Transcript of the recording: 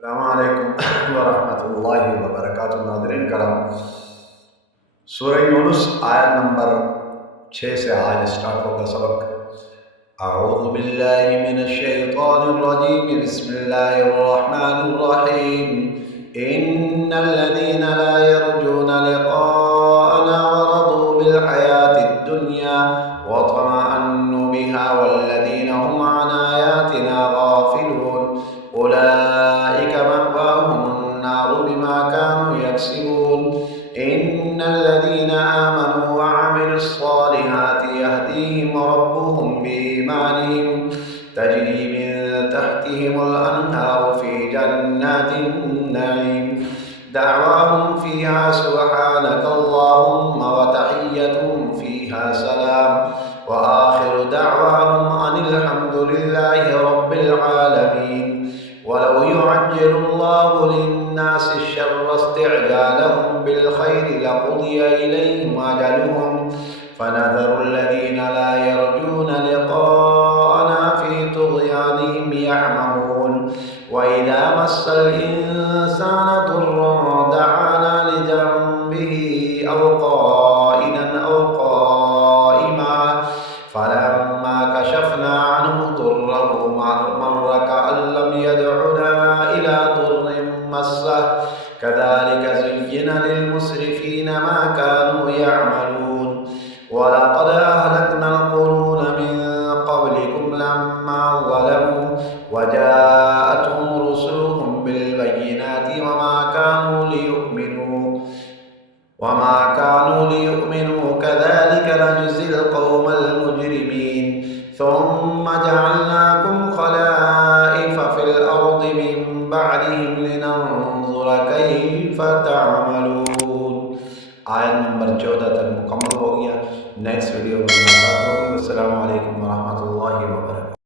अस्सलामुअलैकुम वरहमतुल्लाहि वबरकातुहू। नाज़रीन करम, सूरह यूनुस आयत नंबर 6 से आज स्टार्ट होगा सबक। अऊज़ु बिल्लाहि मिनश शैतानिर रजीम, बिस्मिल्लाहिर रहमानिर रहीम। इन्नल लज़ीना ला यरजूना लिक़ाअना वरदू बिल हयातिद दुनिया व तमअन्नु बिहा वल्लज़ीना हुम अन आयातिना गाफ़िलून उलाइका मअवाहुमुन नारु बिमा कानू यक्सिबून। इन्नल लज़ीना आमनू व अमिलुस स्वालिहाति यहदीहिम रब्बुहुम बिईमानिहिम तजरी मिन तहतिहिमुल अन्हारु फी जन्नातिन नईम दअवाहुम फ़ीहा सुब्हानकल्लाहुम्मा व तहिय्यतुहुम फ़ीहा सलाम व आखिरु दअवाहुम अनिल हम्दुलिल्लाहि रब्बिल आलमीन। वलौ युअज्जिलुल्लाहु लिन्नासि श्शर्रा इस्तिअजालहुम बिलखैरि लक़ुदिया इलैहिम अजलुहुम फनज़रुल लज़ीना ला यरजूना लिक़ाअना फ़ी तुग़यानिहिम यअमहून। व इज़ा मस्सल इंसाना दुर्रुन दअाना लिजंबिही औ क़ाइदन औ क़ाइमा फलम्मा कशफ़ना अन्हु दुर्रहु मर्र कअन लम यदउना इला दुर्रिन मस्सह कज़ालिक ज़ुय्यिन लिलमुस्रिफ़ीन मा कानू यअमलून। वलक़द अहलकनल क़ुरून मिन क़ब्लिकुम लम्मा ज़लमू वजाअतहुम रुसुलुहुम बिलबय्यिनाति वमा कानू लियु'मिनू कज़ालिक नजज़िल क़ौमल मुजरिमीन। सुम्मा जअलनाकुम खलाइफ़ फ़िल अर्दि मिन बअदिहिम लिनंज़ुर कैफ़ तअमलून। आयत नंबर 14 तक मुकम्मल हो गया। नेक्स्ट वीडियो में मुलाकात होगी। अस्सलामु अलैकुम वरहमतुल्लाहि वबरकातुहू।